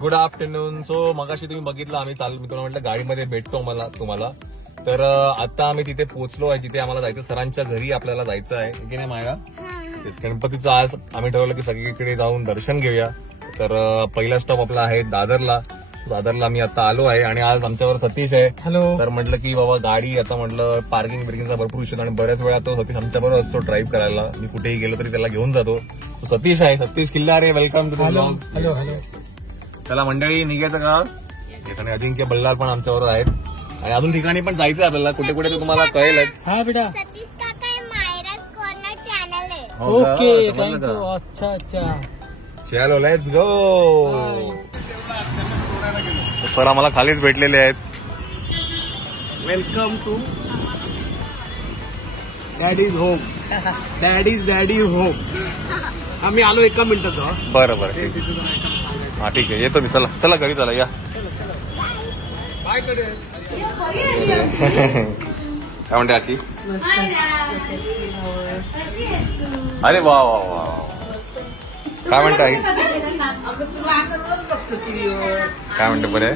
Good afternoon. So मगाशी तुम्ही बघितलं आम्ही चालू, मी तुम्हाला म्हटलं गाडीमध्ये भेटतो तुम्हाला. तर आता आम्ही तिथे पोहोचलो आहे जिथे आम्हाला जायचं, सरांच्या घरी आपल्याला जायचं आहे की नाही माया. गणपतीचं आज आम्ही ठरवलं की सगळीकडे जाऊन दर्शन घेऊया. तर पहिला स्टॉप आपला आहे दादरला. दादरला मी आता आलो आहे आणि आज आमच्यावर सतीश आहे. हॅलो. तर म्हटलं की बाबा गाडी आता म्हटलं पार्किंग बिर्किंगचा भरपूर इश्यू आणि बऱ्याच वेळा तो सतीश आमच्याबरोबर असतो ड्राईव्ह करायला. मी कुठेही गेलो तरी त्याला घेऊन जातो. सतीश आहे, Satish Killare, welcome to the blog. Hello. त्याला मंडळी निघायचं का? आणि अजिंक्य बल्लार पण आमच्याबरोबर आहेत आणि अजून ठिकाणी पण जायचं आपल्याला कुठे कुठे ते तुम्हाला कळेलच. हा बेटा. सतीश काका मायराज कॉर्नर चॅनल आहे. Okay, thank you. अच्छा. चलो लेट्स गो. सर आम्हाला खालीच भेटलेले आहेत. Welcome to dad is home. Daddy home. आम्ही आलो 1 मिनिटाचं. बरं ठीक आहे, येतो मी. चला घरी चला या. काय म्हणते आकी? अरे वा. काय म्हणते आई? काय म्हणते बरे?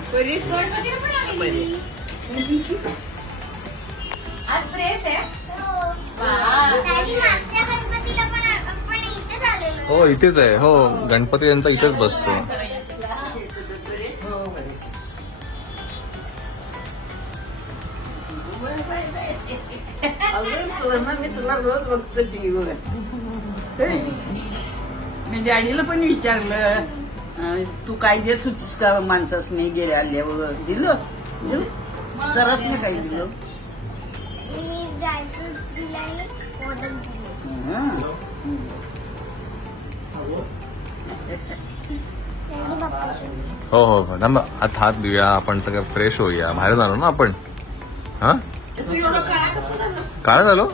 आज फ्रेश आहे. मागच्या गणपतीला पण आपण इथेच आलेलो. हो इथेच आहे. हो गणपती यांचा इथेच बसतो. मी तुला रोज बघतो टीव्हीवर. मी डॅडीला पण विचारलं, तू काय देत होतीस का माणसाच नाही गेल्या आल्यावर? दिलं सरस नाही काही दिलं. मी ड्रायफ्रूट दिला आणि मोदक दिले. हो थांबा, आता हात धुया, आपण सगळं फ्रेश होऊया. बाहेर जाणार ना आपण. हा तू एवढं काळा कसं झालं? काय झालो?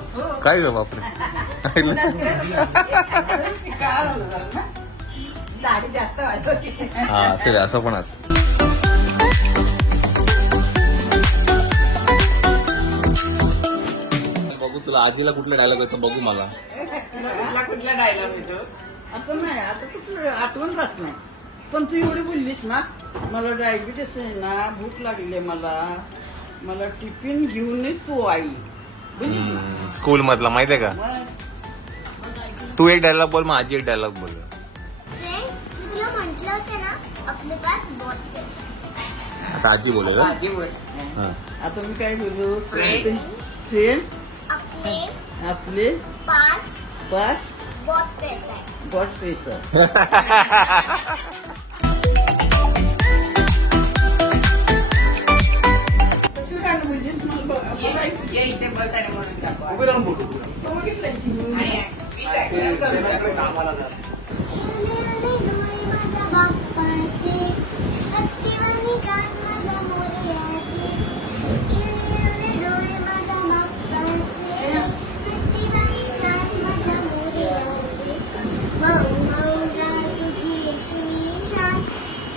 काय ग बापरे. दाढी जास्त वाढवली. हा असेल, असं पण असेल. बघू तुला आजीला कुठला डायलॉग येतो बघू मला. कुठला डायलॉग येतो आता? नाही, आता कुठलं आठवण राहत नाही. पण तू एवढी बोललीस ना, मला डायबिटीस आहे ना, भूक लागली, मला टिफिन घेऊन ये तू आई. स्कूल मधला माहितीये का? तू एक डायलॉग बोल, मग आजी एक डायलॉग बोल. तुला म्हटलं होतं ना आपले पास बहुत पैसे. आता आजी बोलेल. आता मी काय बोलू? फ्रेंड आपले पास बहुत पैसा है. बहुत पैसा.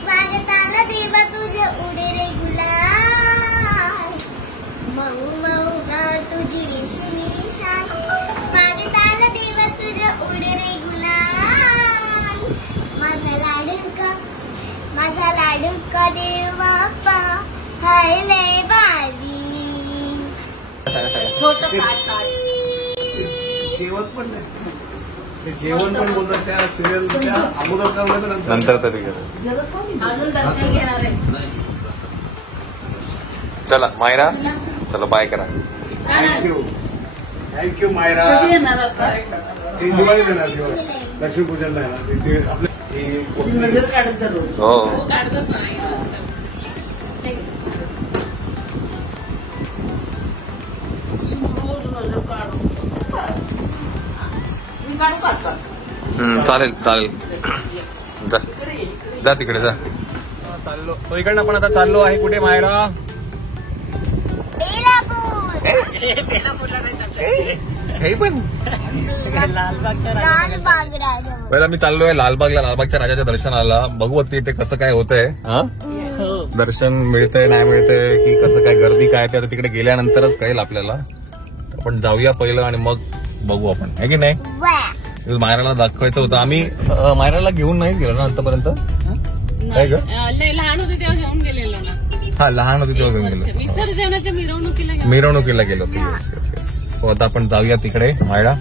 स्वागताला देवा तुझे उडे रे गुलाल. मऊ मऊ गा तुझी रेशमी शाल. स्वागताला देवा तुझे उडे रे गुलाल. माझा लाडूका देवा पा हाय लय बावी. जेवण पण नाही. ते जेवण पण बोलतात त्या सिरियलच्या अगोदर नंतर तरी चला मायरा, चला बाय करा. थँक्यू मायरा. कधी येणार आता? दिवाळी देणार, लक्ष्मीपूजन नाही आपल्या काढत झालो. हो चालेल. जा तिकडे जा. चाललो तो इकडनं पण आता चाललो आहे. कुठे मायरा? हे पण लालबाग राजा. पहिला मी चाललोय लालबागला, लालबागच्या राजाच्या दर्शनाला. बघू तिथे कसं काय होतंय. दर्शन मिळतंय नाही मिळतंय की कसं काय, गर्दी काय, तर तिकडे गेल्यानंतरच कळेल आपल्याला. आपण जाऊया पहिलं आणि मग बघू आपण, आहे की नाही. वा. मायराला दाखवायचं होतं. आम्ही मायराला घेऊन नाही गेलो ना आतापर्यंत, काय ग. लहान होते तेव्हा घेऊन गेलेलो ना. हा, लहान होती तेव्हा घेऊन गेलो. विसर्जनाच्या मिरवणुकीला गेलो. Yes yes yes. सो आता आपण जाऊया तिकडे मायरा.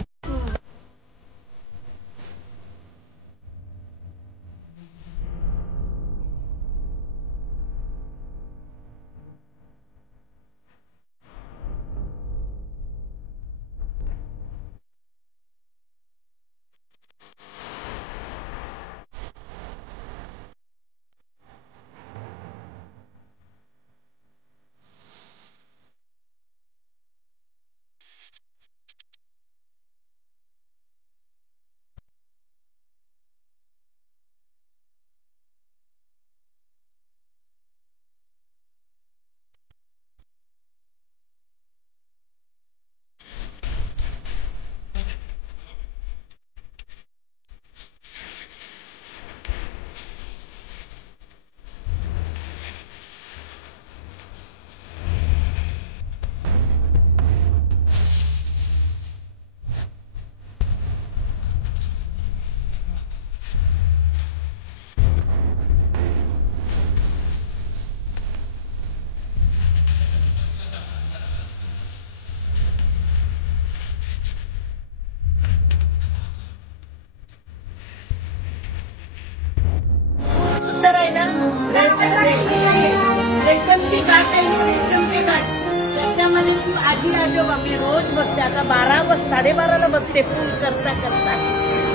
त्याच्यामध्ये तू आधी आजोबा मी रोज बघते, आता 12:30 बघते फुल करता करता.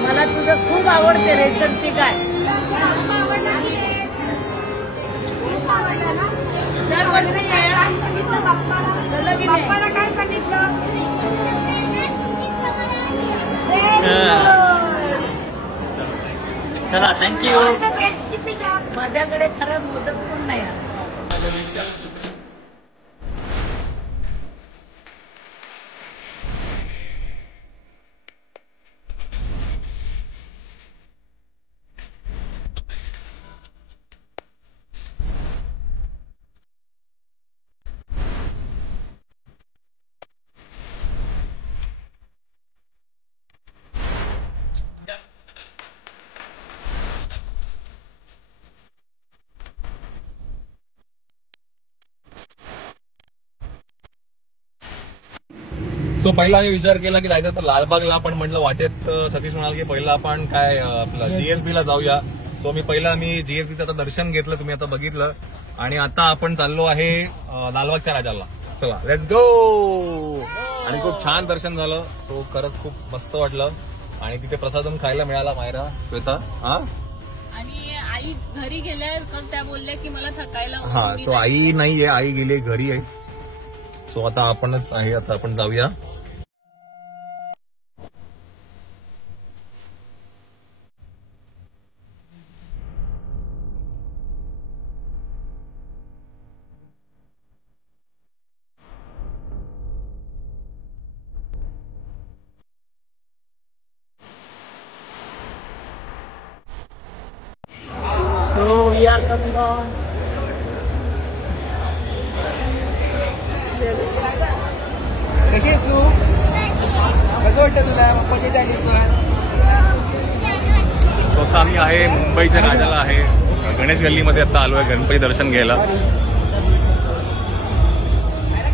मला तुझं खूप आवडते रेशन ती काय दरवर्षी पप्पाला काय सांगितलं? चला, थँक्यू. माझ्याकडे खरं मोदक पण नाही आहे. सो पहिला आम्ही विचार केला की जायचं तर लालबागला, पण म्हटलं वाटेत सतीश म्हणाल की पहिला आपण काय आपलं जीएसबीला जाऊया. सो मी जीएसबीचं आता दर्शन घेतलं, तुम्ही आता बघितलं, आणि आता आपण चाललो आहे लालबागच्या राजाला. चला, लेट्स गो. आणि खूप छान दर्शन झालं. तो खरंच खूप मस्त वाटलं, आणि तिथे प्रसादम खायला मिळाला. मायरा, श्वेता, हा. आणि आई घरी गेल्यावर त्या बोलल्या की मला थकायला. हा, सो आई नाहीये, आई गेली घरी आहे. सो आता आपणच आहे, आता आपण जाऊया. So we are coming on. कशी आहेस तू? कसं वाटतं तुला? पप्पाची झालीस तुला? स्वतः आम्ही आहे मुंबईच्या राजाला आहे, गणेश गल्लीमध्ये आता आलोय गणपती दर्शन घ्यायला. अरे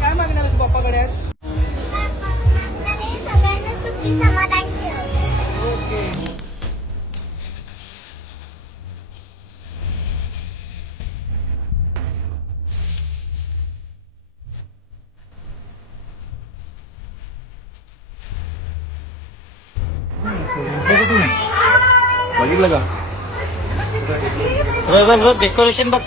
काय मागणार आहेस पप्पाकडे आज? सगळ्यांना सुखी समाधान ठेव. ओके. बघितलं का डेकोरेशन बघ.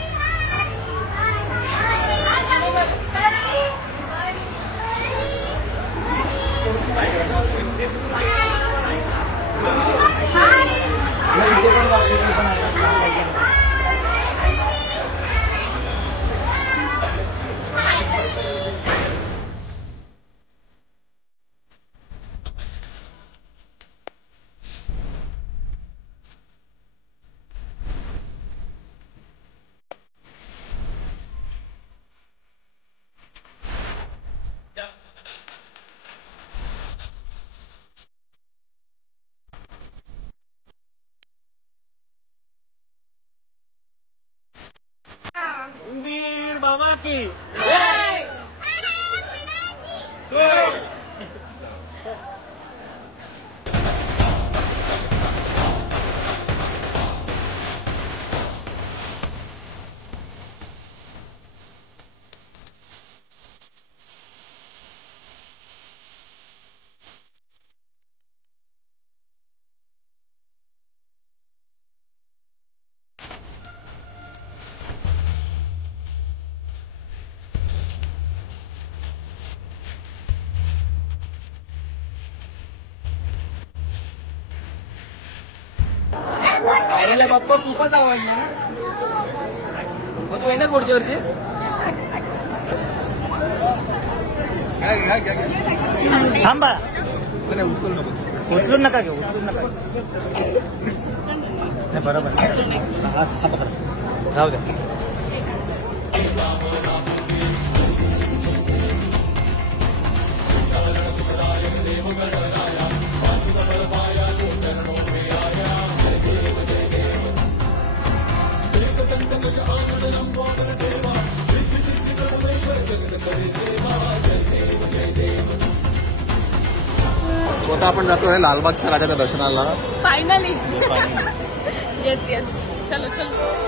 की आयराला बाप्पा खूपच आवडला. मग तू येणार पुढच्या वर्षी? थांबा, उचलून नका घेऊ, उचलून नका. नाही बरोबर राहू द्या. स्वतः आपण जातोय लालबागच्या राजाच्या दर्शनाला. फायनली. येस येस, चलो चलो.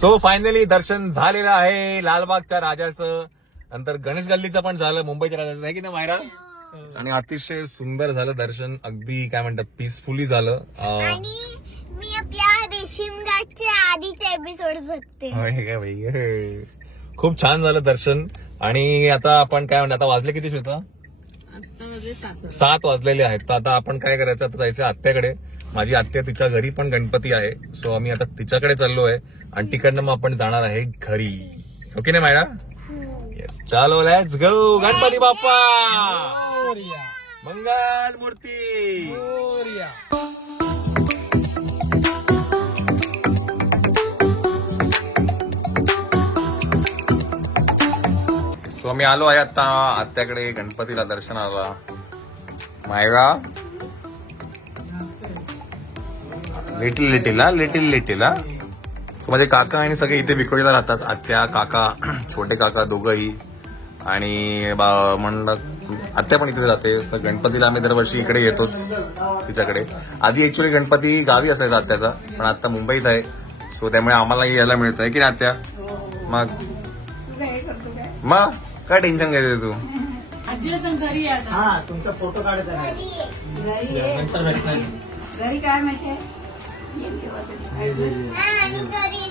सो फायनली दर्शन झालेलं आहे लालबागच्या राजाचं. नंतर गणेश गल्लीचं पण झालं, मुंबईच्या राजाचं आहे की नाही मायरा? आणि अतिशय सुंदर झालं दर्शन, अगदी काय म्हणतात पीसफुली झालं. आणि मी आपल्या रेशीम गाठच्या आधीचे एपिसोड बघते. खूप छान झालं दर्शन. आणि आता आपण काय म्हणतो, आता वाजले किती होता? 7 वाजलेले आहेत. तर आता आपण काय करायचं, आता जायचं आत्याकडे. माझी आत्या, तिच्या घरी पण गणपती आहे. सो आम्ही आता तिच्याकडे चाललोय आणि तिकडनं मग आपण जाणार आहे घरी. ओके नाही मायरा? येस, चलो लेट्स गो. गणपती बाप्पा मंगल मूर्ती. सो आम्ही आलो आहे आता आत्याकडे गणपतीला दर्शनाला. मायरा लिटिल माझे काका आणि सगळे इथे विक्रोळीला राहतात. आत्या, काका, छोटे काका दोघंही. आणि म्हणलं आत्या पण इथे राहते. गणपतीला आम्ही दरवर्षी इकडे येतोच तिच्याकडे. आधी ऍक्च्युअली गणपती गावी असायचा आत्याचा, पण आता मुंबईत आहे. सो त्यामुळे आम्हाला यायला मिळत आहे की नाही आत्या? मग काय टेन्शन घ्यायचं तू? हा, तुमचा फोटो काढायचा आहे. नंतर भेटणार. घरी काय माहितीये, आणि घरी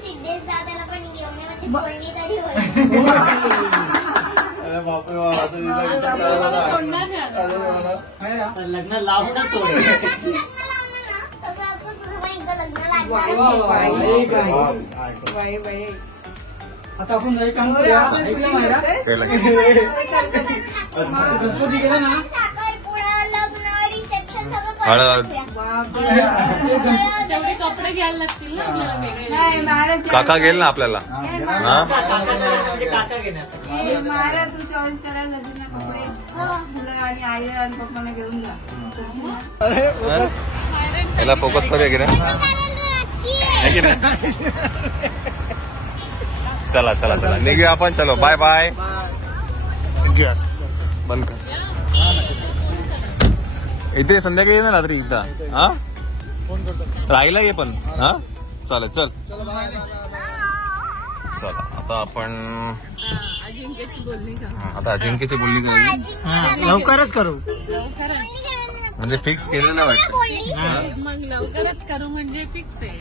सिद्धेश माझी बोलणी तरी होईल. अरे बापरे बाप, आता तिला विचार करावा मला लागला. सोडणार नाही आता. अरे मला- लग्न लावूनच सोड. लग्न लावलं ना तसं आपण तुझं एकदा लग्न बाई, लागणार. बाई, बाई. बाप, बाई बाई आता आपण एक काम करूया. ऐकलं मायरा? गणपती गेला ना. साखरपुडा, लग्न, रिसेप्शन सगळं हळद. तेवढे कपडे घ्यायला लागतील ना आपल्याला वेगळे. नाही महाराज काका गेल ना आपल्याला हा म्हणजे काका घेण्यासाठी. महाराज तू चॉईस करायला जाते ना कपडे तुला आणि आई आणि पप्पाला घेऊन जा. याला फोकस करूया की नाही है की नाही? चला चला चला निघूया आपण. चलो बाय बाय. बंद कर. इथे संध्याकाळी ये ना रात्री इथं. हा राहिला ये पण. हा चालेल चल. चला आता आपण अजिंक्यची बोलणी का आता अजिंक्यची बोलणी करूया. लवकरच करू. लवकरच म्हणजे फिक्स केलेलं वाटतं. मग लवकरच करू म्हणजे फिक्स आहे.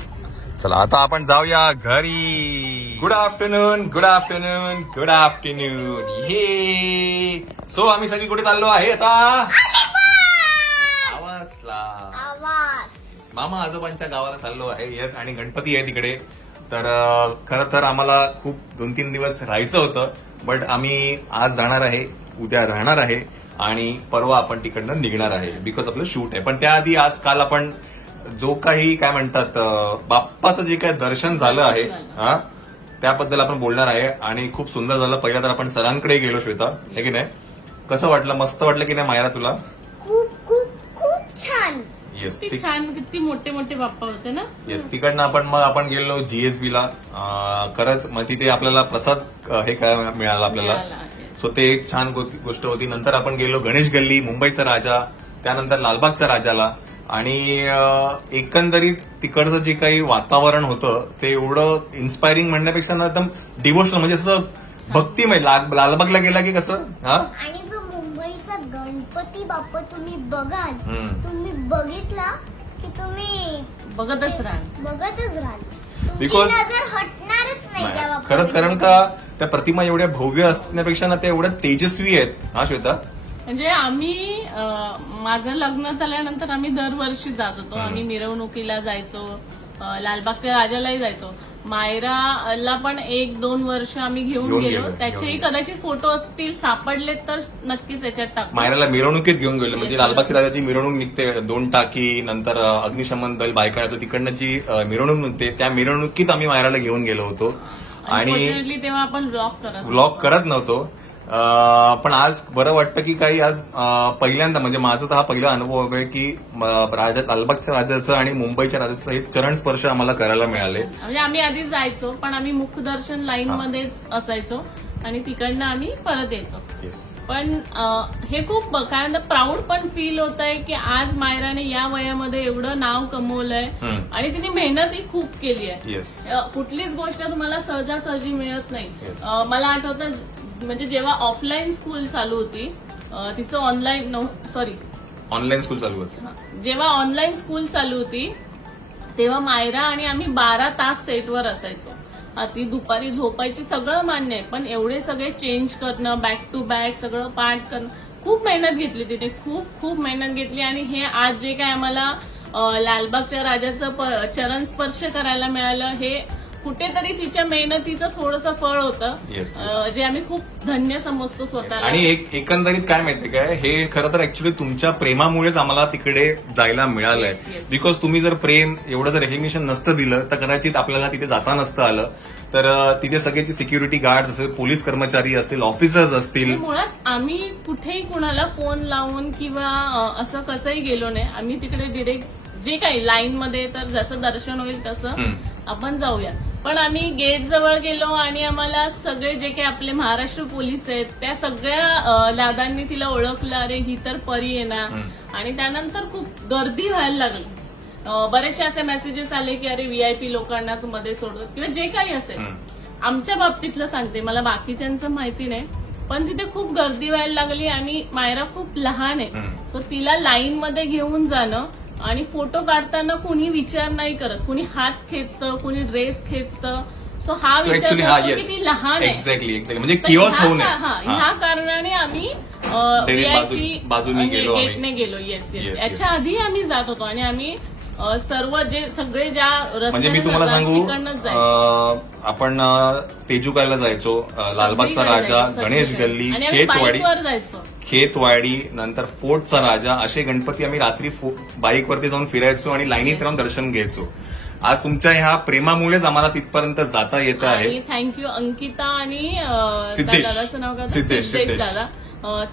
चला आता आपण जाऊया घरी. Good afternoon good afternoon good afternoon. ये सो आम्ही सगळी कुठे चाललो आहे आता? आवाजला. आवाज. मामा आजोबांच्या गावाला चाललो आहे. यस आणि गणपती आहे तिकडे. तर खरं तर आम्हाला खूप 2-3 दिवस राहायचं होतं. बट आम्ही आज जाणार आहे, उद्या राहणार आहे आणि परवा आपण तिकडनं निघणार आहे. बिकॉज आपलं शूट आहे. पण त्याआधी आज काल आपण जो काही काय म्हणतात बाप्पाचं जे काही दर्शन झालं आहे हा त्याबद्दल आपण बोलणार आहे. आणि खूप सुंदर झालं. पहिला तर आपण सरांकडे गेलो श्वेता, हे की नाही? कसं वाटलं? मस्त वाटलं की नाही मायरा तुला? खूप खूप खूप छान. येस किती छान, किती मोठे मोठे बाप्पा होते ना. येस तिकडनं आपण गेलो जीएसबीला. खरंच मग तिथे आपल्याला प्रसाद हे काय मिळाला आपल्याला. मिळाला. सो ते एक छान गोष्ट होती. नंतर आपण गेलो गणेश गल्ली, मुंबईचा राजा, त्यानंतर लालबागच्या राजाला. आणि एकंदरीत तिकडचं जे काही वातावरण होतं ते एवढं इन्स्पायरिंग म्हणण्यापेक्षा ना एकदम डिवोशनल, म्हणजे असं भक्तिमय. लालबागला गेला की कसं हा. आणि जो मुंबईचा गणपती बाप्पा तुम्ही बघाल, हम्म. तुम्ही बघितला की तुम्ही बघतच राहा. बघतच राहाल. तुमची Because- नजर हटणारच नाही त्या बाप्पाकडे. खरंच, कारण का त्या प्रतिमा एवढ्या भव्य असण्यापेक्षा ना त्या एवढ्या तेजस्वी आहेत. हा श्वेता. म्हणजे आम्ही माझं लग्न झाल्यानंतर आम्ही दरवर्षी जात होतो. आम्ही मिरवणुकीला जायचो, लालबागच्या राजालाही जायचो. मायराला पण 1-2 वर्ष आम्ही घेऊन गेलो. त्याचेही कदाचित फोटो असतील, सापडले तर नक्कीच याच्यात टाकू. मायराला मिरवणुकीत घेऊन गेलो. म्हणजे लालबागच्या राजाची मिरवणूक निघते, 2 टाकी, नंतर अग्निशमन दल बायका येतो, तिकडनं जी मिरवणूक निघते त्या मिरवणुकीत आम्ही मायराला घेऊन गेलो होतो. आणि Unfortunately तेव्हा आपण व्लॉग करत नव्हतो. पण आज बरं वाटतं की काही आज पहिल्यांदा, म्हणजे माझा तर हा पहिला अनुभव आहे की लालबागच्या राजाचं आणि मुंबईच्या राजाचं हे चरण स्पर्श आम्हाला करायला मिळाले. म्हणजे आम्ही आधी जायचो पण आम्ही मुखदर्शन लाईन मध्येच असायचो आणि तिकडनं आम्ही परत यायचो. येस. पण हे खूप काय म्हणतात प्राऊड पण फील होत आहे की आज मायराने या वयामध्ये एवढं नाव कमवलंय आणि तिने मेहनतही खूप केली आहे. येस. कुठलीच गोष्ट तुम्हाला सहजासहजी मिळत नाही. Yes. मला आठवतं म्हणजे जेव्हा ऑफलाईन स्कूल चालू होती, तिचं ऑनलाईन ऑनलाईन स्कूल चालू होती. जेव्हा ऑनलाईन स्कूल चालू होती तेव्हा मायरा आणि आम्ही 12 तास सेटवर असायचो. ती दुपारी झोपायची सगळं मान्य आहे, पण एवढे सगळे चेंज करणं, बॅक टू बॅक सगळं पाठ करणं, खूप मेहनत घेतली तिने, खूप मेहनत घेतली. आणि हे आज जे काय आम्हाला लालबागच्या राजाचं चरण स्पर्श करायला मिळालं हे कुठेतरी तिच्या मेहनतीचं थोडंसं फळ होतं. Yes, जे आम्ही खूप धन्य समजतो स्वतःला. आणि एकंदरीत काय माहितीये काय, हे खरं तर ऍक्च्युली तुमच्या प्रेमामुळेच आम्हाला तिकडे जायला मिळालंय. बिकॉज तुम्ही जर प्रेम एवढं जर रेकग्निशन नसतं दिलं तर कदाचित आपल्याला तिथे जाता नसतं आलं. तर तिथे सगळ्याची सिक्युरिटी गार्ड असतील, पोलीस कर्मचारी असतील, ऑफिसर्स असतील. मुळात आम्ही कुठेही कुणाला फोन लावून किंवा असं कसंही गेलो नाही. आम्ही तिकडे डिरेक्ट जे काही लाईन मध्ये तर जसं दर्शन होईल तसं आपण जाऊया. पण आम्ही गेट जवळ गेलो आणि आम्हाला सगळे जे काही आपले महाराष्ट्र पोलीस आहेत त्या सगळ्या दादांनी तिला ओळखलं, अरे ही तर परी आहे ना. आणि त्यानंतर खूप गर्दी व्हायला लागली. बरेचसे असे मेसेजेस आले की अरे व्हीआयपी लोकांनाच मध्ये सोडतात किंवा जे काही असेल. आमच्या बाबतीतलं सांगते, मला बाकीच्यांचं माहिती नाही, पण तिथे खूप गर्दी व्हायला लागली. आणि मायरा खूप लहान आहे, तर तिला लाईन मध्ये घेऊन जाणं आणि फोटो काढताना कुणी विचार नाही करत, कुणी हात खेचतं, कुणी ड्रेस खेचतं, सो हा तो विचार ऍक्च्युली हा करतो येस की ती लहान आहे. एक्झॅक्टली म्हणजे तर किओस ह्या- होऊ नये हा, ह्या कारणाने आम्ही बाजूनी गेलो आम्ही. गेटने गेलो. Yes Yes, yes yes. याच्या आधी आम्ही जात होतो आणि आम्ही सर्व जे सगळे ज्या म्हणजे रस्त्याने मी तुम्हाला जातात सांगू तिकडनंच जायचं. आपण तेजुकायला जायचो, लालबागचा सगळीकडे राजा, जायचो, गणेश सगळीकडे. गल्ली, आणि आम्ही खेतवाडी, बाईकवर जायचो. खेतवाडी, नंतर फोर्टचा राजा, असे गणपती आम्ही रात्री बाईकवरती जाऊन फिरायचो आणि लाईनीत राहून दर्शन घ्यायचो. आज तुमच्या ह्या प्रेमामुळेच आम्हाला तिथपर्यंत जाता येतं आहे. आणि थँक्यू अंकिता आणि सिद्धेश. त्या दादाचं नाव काय होतं? सिद्धेश. सिद्धेश दादा.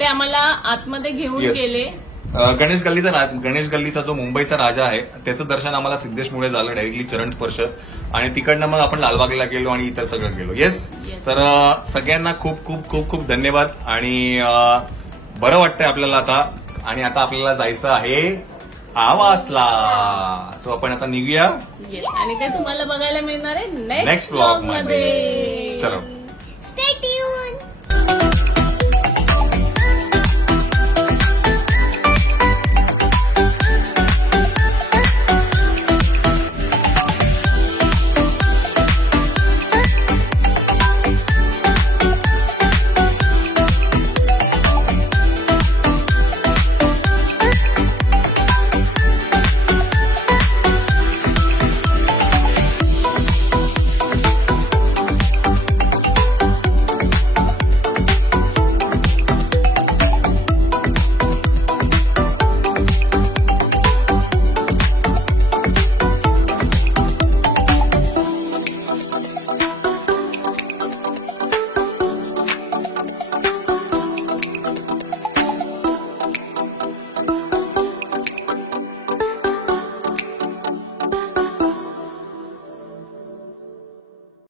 ते आम्हाला आतमध्ये घेऊन Yes. गेले. गणेश गल्लीचा जो मुंबईचा राजा आहे त्याचं दर्शन आम्हाला सिद्धेशमुळे झालं, डायरेक्टली चरण स्पर्श. आणि तिकडनं मग आपण लालबागला गेलो आणि इतर सगळं गेलो. येस. Yes. तर सगळ्यांना खूप खूप खूप खूप धन्यवाद. आणि बरं वाटतंय आपल्याला आता. आणि आता आपल्याला जायचं आहे आवासला. सो आपण आता निघूया येस आणि ते तुम्हाला बघायला मिळणार आहे नेक्स्ट नेक्स्ट ब्लॉग मध्ये. चलो.